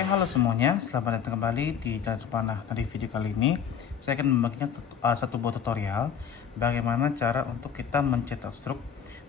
Oke, halo semuanya. Selamat datang kembali di Jalan Supana. Nah, di video kali ini saya akan membagikan satu buah tutorial bagaimana cara untuk kita mencetak struk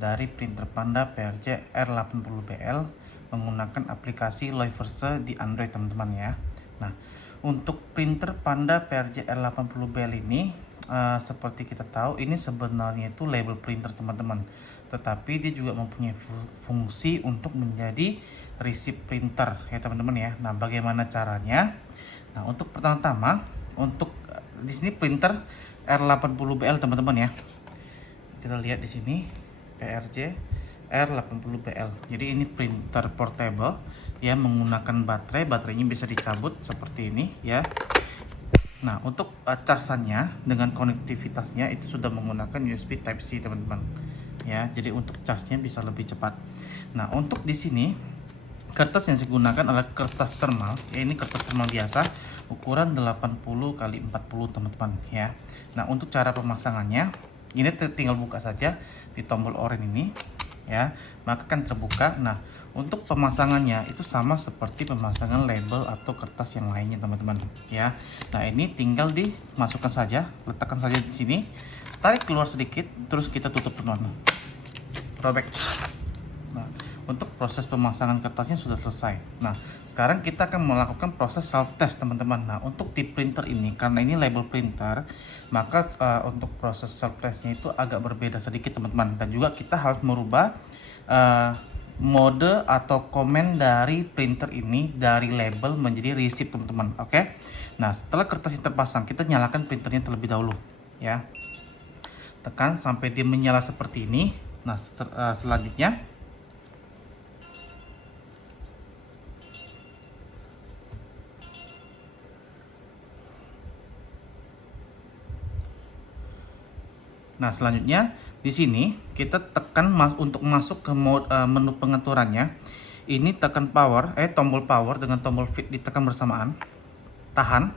dari printer Panda PRJ R80BL menggunakan aplikasi Loiverse di Android, teman-teman ya. Nah, untuk printer Panda PRJ R80BL ini seperti kita tahu ini sebenarnya itu label printer, teman-teman. Tetapi dia juga mempunyai fungsi untuk menjadi receipt printer ya teman-teman ya. Nah, bagaimana caranya? Nah, untuk pertama-tama untuk di sini printer R80BL teman-teman ya. Kita lihat di sini PRJ R80BL. Jadi ini printer portable ya, menggunakan baterainya bisa dicabut seperti ini ya. Nah, untuk casannya dengan konektivitasnya itu sudah menggunakan USB Type C, teman-teman. Ya, jadi untuk casnya bisa lebih cepat. Nah, untuk di sini kertas yang saya gunakan adalah kertas thermal. Ya, ini kertas thermal biasa ukuran 80 x 40, teman-teman ya. Nah, untuk cara pemasangannya, ini tinggal buka saja di tombol oranye ini ya, maka akan terbuka. Nah, untuk pemasangannya itu sama seperti pemasangan label atau kertas yang lainnya, teman-teman ya. Nah, ini tinggal dimasukkan saja, letakkan saja di sini, tarik keluar sedikit, terus kita tutup, teman-teman. Robek. Nah, untuk proses pemasangan kertasnya sudah selesai. Nah, sekarang kita akan melakukan proses self test, teman-teman. Nah, untuk di printer ini karena ini label printer, maka untuk proses self testnya itu agak berbeda sedikit, teman-teman. Dan juga kita harus merubah mode atau komen dari printer ini dari label menjadi receipt, teman-teman. Oke. Nah, setelah kertasnya terpasang, kita nyalakan printernya terlebih dahulu ya. Tekan sampai dia menyala seperti ini. Nah, selanjutnya di sini kita tekan untuk masuk ke menu pengaturannya. Ini tekan power, tombol power dengan tombol fit ditekan bersamaan. Tahan.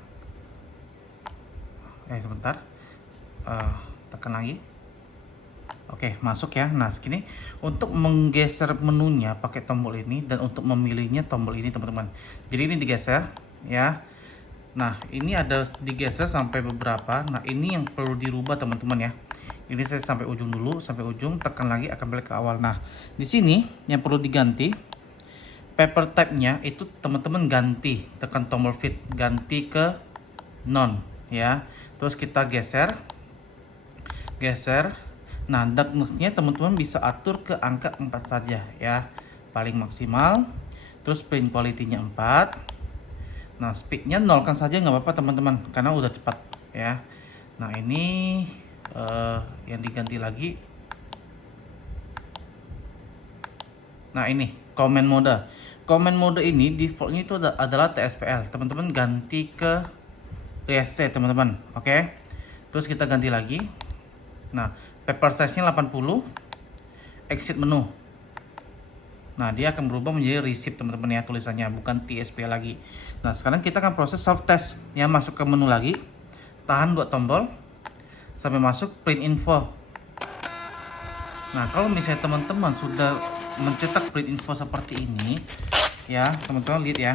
Sebentar. Tekan lagi. Oke, masuk ya. Nah, segini untuk menggeser menunya pakai tombol ini dan untuk memilihnya tombol ini, teman-teman. Jadi ini digeser ya. Nah, ini ada digeser sampai beberapa. Nah, ini yang perlu dirubah, teman-teman ya. Ini saya sampai ujung dulu, sampai ujung, tekan lagi akan balik ke awal. Nah, di sini yang perlu diganti paper type-nya itu, teman-teman ganti, tekan tombol fit, ganti ke non ya. Terus kita geser. Nah, darkness-nya teman-teman bisa atur ke angka 4 saja ya, paling maksimal. Terus print quality-nya 4. Nah, speed-nya nolkan saja nggak apa-apa, teman-teman, karena udah cepat ya. Nah, ini yang diganti lagi. Nah, ini comment mode ini defaultnya itu adalah TSPL, teman-teman ganti ke ESC, teman-teman. Oke, terus kita ganti lagi. Nah, paper size nya 80. Exit menu. Nah, dia akan berubah menjadi receipt, teman-teman ya, tulisannya bukan TSP lagi. Nah, sekarang kita akan proses self test ya, masuk ke menu lagi, tahan 2 tombol sampai masuk print info. Nah, kalau misalnya teman-teman sudah mencetak print info seperti ini ya, teman-teman lihat ya,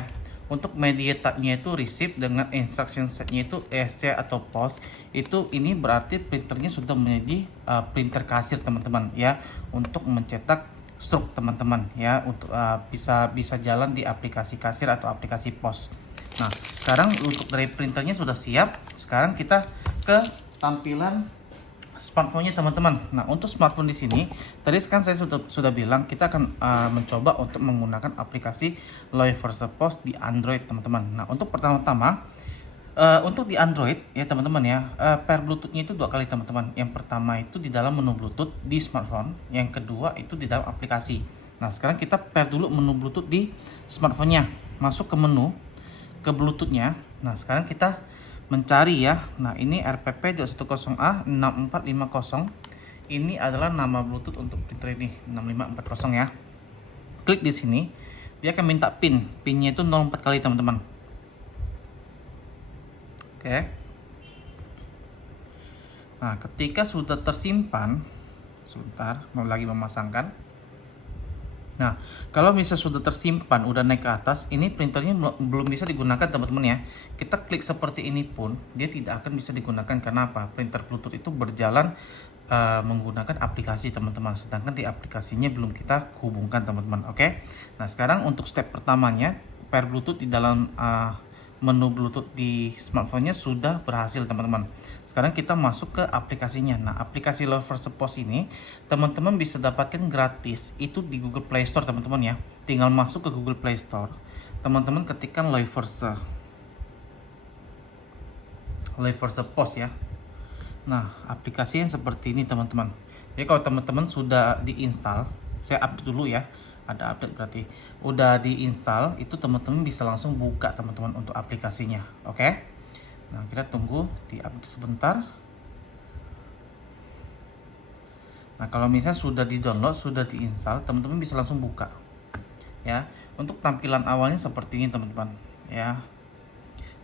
untuk media type-nya itu receipt dengan instruction set-nya itu ESC atau post, itu ini berarti printernya sudah menjadi printer kasir, teman-teman ya, untuk mencetak struk, teman-teman ya, untuk bisa jalan di aplikasi kasir atau aplikasi pos. Nah, sekarang untuk dari printernya sudah siap. Sekarang kita ke tampilan smartphone-nya, teman-teman. Nah, untuk smartphone di sini tadi kan saya sudah bilang kita akan mencoba untuk menggunakan aplikasi Loiverse Post di Android, teman-teman. Nah, untuk pertama-tama untuk di Android ya, teman-teman ya, pair Bluetooth-nya itu 2 kali, teman-teman. Yang pertama itu di dalam menu Bluetooth di smartphone, yang kedua itu di dalam aplikasi. Nah, sekarang kita pair dulu menu Bluetooth di smartphone-nya. Masuk ke menu ke Bluetooth-nya. Nah, sekarang kita mencari ya. Nah, ini RPP 210A 6450. Ini adalah nama Bluetooth untuk printer ini, 6540 ya. Klik di sini. Dia akan minta pin. Pinnya itu 04 kali, teman-teman. Oke. Nah, ketika sudah tersimpan, sebentar, mau lagi memasangkan. Nah, kalau misalnya sudah tersimpan, udah naik ke atas, ini printernya belum bisa digunakan teman-teman ya. Kita klik seperti ini pun, dia tidak akan bisa digunakan. Karena apa? Printer Bluetooth itu berjalan menggunakan aplikasi teman-teman. Sedangkan di aplikasinya belum kita hubungkan teman-teman. Oke. Nah, sekarang untuk step pertamanya, pair Bluetooth di dalam menu Bluetooth di smartphone-nya sudah berhasil teman-teman. Sekarang kita masuk ke aplikasinya. Nah, aplikasi Loverse ini teman-teman bisa dapatkan gratis itu di Google Play Store teman-teman ya. Tinggal masuk ke Google Play Store. Teman-teman ketikkan Loverse Post ya. Nah, aplikasi yang seperti ini teman-teman. Jadi kalau teman-teman sudah diinstal, saya update dulu ya. Ada update berarti udah diinstal, itu teman-teman bisa langsung buka teman-teman untuk aplikasinya. Oke. Nah, kita tunggu di update sebentar. Nah, kalau misalnya sudah di-download, sudah diinstal, teman-teman bisa langsung buka. Ya, untuk tampilan awalnya seperti ini teman-teman, ya.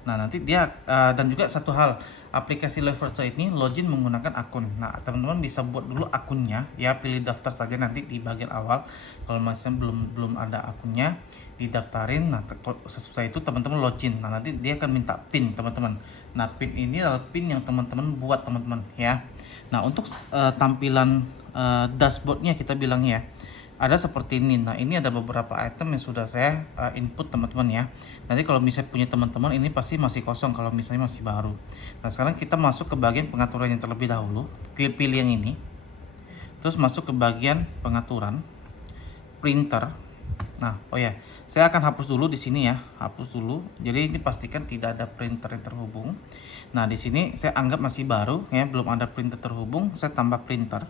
Nah, nanti dia dan juga satu hal, aplikasi Loverse ini login menggunakan akun. Nah, teman-teman bisa buat dulu akunnya ya, pilih daftar saja nanti di bagian awal. Kalau masih belum ada akunnya, didaftarin. Nah, sesuai itu teman-teman login. Nah, nanti dia akan minta PIN, teman-teman. Nah, PIN ini adalah PIN yang teman-teman buat, teman-teman ya. Nah, untuk tampilan dashboardnya kita bilang ya, ada seperti ini. Nah, ini ada beberapa item yang sudah saya input teman-teman ya. Nanti kalau misalnya punya teman-teman ini pasti masih kosong kalau misalnya masih baru. Nah, sekarang kita masuk ke bagian pengaturan yang terlebih dahulu. Pilih yang ini. Terus masuk ke bagian pengaturan printer. Nah, oh ya, saya akan hapus dulu di sini ya. Hapus dulu. Jadi ini pastikan tidak ada printer yang terhubung. Nah, di sini saya anggap masih baru ya, belum ada printer terhubung, saya tambah printer.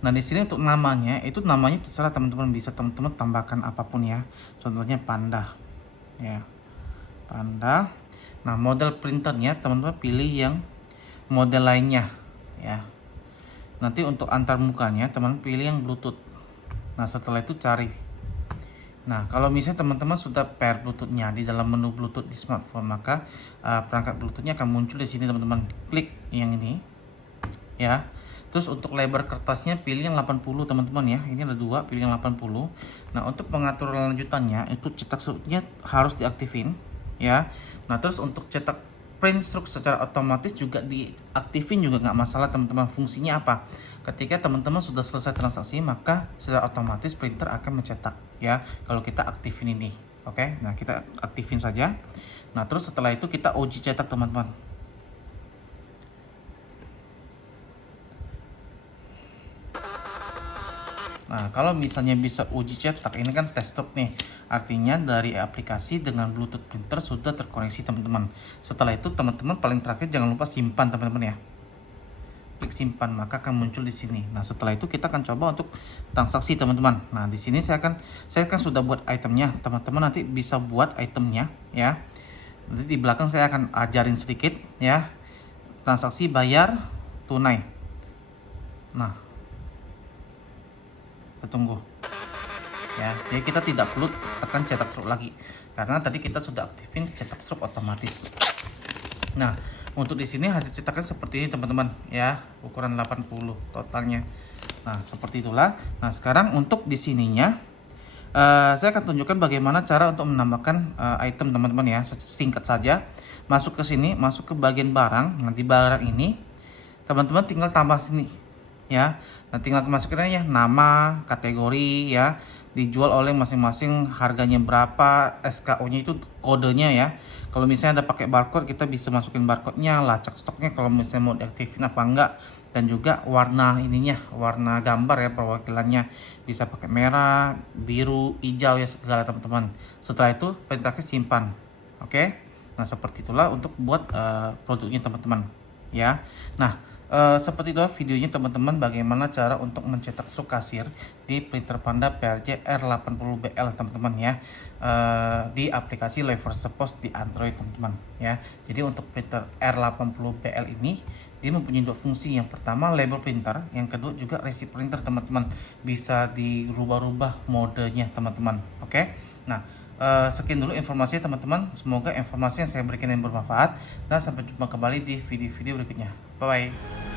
Nah, di sini untuk namanya, itu namanya terserah teman-teman, bisa teman-teman tambahkan apapun ya. Contohnya Panda. Ya. Panda. Nah, model printernya teman-teman pilih yang model lainnya ya. Nanti untuk antar mukanya teman-teman pilih yang Bluetooth. Nah, setelah itu cari. Nah, kalau misalnya teman-teman sudah pair Bluetooth-nya di dalam menu Bluetooth di smartphone, maka perangkat Bluetooth-nya akan muncul di sini teman-teman. Klik yang ini. Ya. Terus untuk lebar kertasnya pilih yang 80 teman-teman ya. Ini ada dua, pilih yang 80. Nah, untuk pengaturan lanjutannya itu cetak struknya harus diaktifin ya. Nah, terus untuk cetak print stroke secara otomatis juga diaktifin juga nggak masalah teman-teman. Fungsinya apa? Ketika teman-teman sudah selesai transaksi, maka secara otomatis printer akan mencetak ya kalau kita aktifin ini. Oke. Nah, kita aktifin saja. Nah, terus setelah itu kita uji cetak teman-teman. Nah, kalau misalnya bisa uji cetak, ini kan test stroke nih. Artinya dari aplikasi dengan Bluetooth printer sudah terkoneksi teman-teman. Setelah itu teman-teman paling terakhir jangan lupa simpan teman-teman ya. Klik simpan, maka akan muncul di sini. Nah, setelah itu kita akan coba untuk transaksi teman-teman. Nah, di sini saya kan sudah buat itemnya. Teman-teman nanti bisa buat itemnya ya. Nanti di belakang saya akan ajarin sedikit ya. Transaksi bayar tunai. Nah, tunggu ya, jadi kita tidak perlu tekan cetak stroke lagi karena tadi kita sudah aktifin cetak stroke otomatis. Nah, untuk di sini hasil cetakan seperti ini teman-teman ya, ukuran 80 totalnya. Nah, seperti itulah. Nah, sekarang untuk di sininya saya akan tunjukkan bagaimana cara untuk menambahkan item teman-teman ya. Singkat saja, masuk ke sini, masuk ke bagian barang. Nah, di barang ini teman-teman tinggal tambah sini ya. Nah, tinggal masukin aja nama, kategori ya, dijual oleh masing-masing, harganya berapa, SKU-nya itu kodenya ya. Kalau misalnya ada pakai barcode, kita bisa masukin barcode-nya, lacak stoknya kalau misalnya mau diaktifin apa enggak, dan juga warna ininya, warna gambar ya, perwakilannya bisa pakai merah, biru, hijau ya, segala teman-teman. Setelah itu perintahnya simpan. Oke. Nah, seperti itulah untuk buat produknya teman-teman ya. Nah, seperti itu videonya teman-teman, bagaimana cara untuk mencetak stroke kasir di printer Panda PRJ R80BL teman-teman ya, di aplikasi Loverse Post di Android teman-teman ya. Jadi untuk printer R80BL ini dia mempunyai dua fungsi. Yang pertama label printer, yang kedua juga receipt printer teman-teman, bisa dirubah-rubah modenya teman-teman. Oke. Nah, sekian dulu informasinya teman-teman. Semoga informasi yang saya berikan yang bermanfaat, dan sampai jumpa kembali di video-video berikutnya. Bye bye.